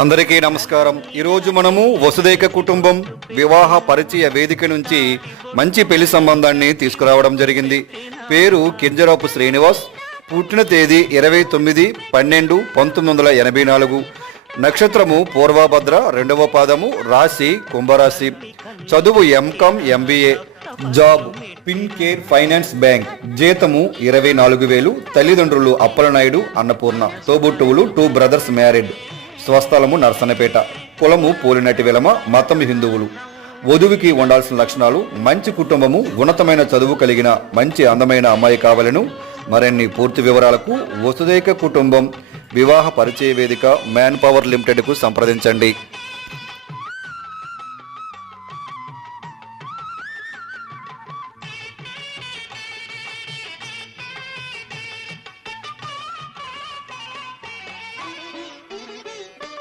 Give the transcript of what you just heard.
అందరికీ నమస్కారం. ఈరోజు మనము వసుదేక కుటుంబం వివాహ పరిచయ వేదిక నుంచి మంచి పెళ్ళి సంబంధాన్ని తీసుకురావడం జరిగింది. పేరు కింజరాపు శ్రీనివాస్. పుట్టిన తేదీ ఇరవై తొమ్మిది పన్నెండు పంతొమ్మిది వందల ఎనభై నాలుగు. నక్షత్రము పూర్వభద్ర రెండవ పాదము రాశి కుంభరాశి. చదువు M Com MBA. Job Fincare finance bank. జీతము ఇరవై నాలుగు వేలు. తల్లిదండ్రులు అప్పలనాయుడు అన్నపూర్ణ. తోబుట్టువులు టూ బ్రదర్స్ మ్యారీడ్. స్వస్థలము నర్సనపేట కులము పోలినటి వెలమ మతం హిందువులు. వధువుకి ఉండాల్సిన లక్షణాలు మంచి కుటుంబము ఉన్నతమైన చదువు కలిగిన మంచి అందమైన అమ్మాయి కావాలను. మరిన్ని పూర్తి వివరాలకు వసుదైక కుటుంబం వివాహ పరిచయ వేదిక మ్యాన్ పవర్ లిమిటెడ్కు సంప్రదించండి.